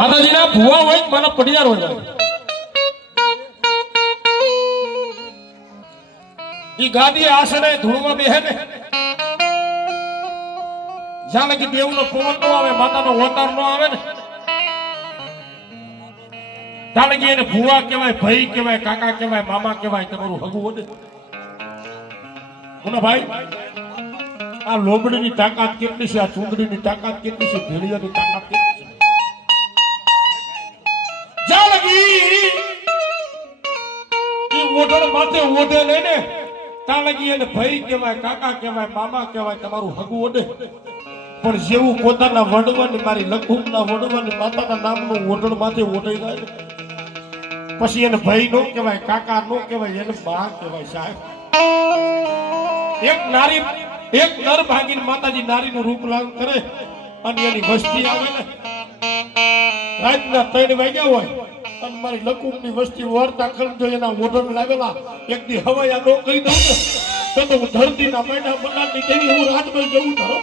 માતાજીના ભુવા હોય મારા પડિયાર હોય ઈ ગાદી આસને ધૂળમાં બેહે ને જાણે કે દેવનો પવન નો આવે માતાનો ઓતાર નો આવે ને જાણે કે એને ભુવા કહેવાય ભાઈ કહેવાય કાકા કહેવાય મામા કહેવાય તમારું હગું વધે મુના ભાઈ આ લોબડીની તાકાત કેટલી છે આ ચૂંદડીની તાકાત કેટલી છે ભેળિયાની તાકાત કેટલી છે જાલગી ઈ ઓઢણ માથે ઓઢે લઈને તાલગી એને ભાઈ કહેવાય કાકા કહેવાય મામા કહેવાય તમારું હગું ઓઢે પણ જેવું પોતાના વડવાની મારી લખુમના વડવાની માતાના નામનું ઓઢણ માથે ઓઢાઈ જાય પછી એને ભાઈ નો કહેવાય કાકા નો કહેવાય એને બા કહેવાય સાહેબ એક નર ભાગીને માતાજી નારીનું રૂપ લાગ કરે અને એની વસ્તી આવે ને રાતના 3 વાગ્યા હોય અને મારી લકુમની વસ્તી વરતા કરજો એના ઓઢણ લાવેલા એક દી હવાયા નો કહી દઉં ને તો હું ધરતીના મૈડા બનાવની કેવી હું રાજમાં જવું ધરો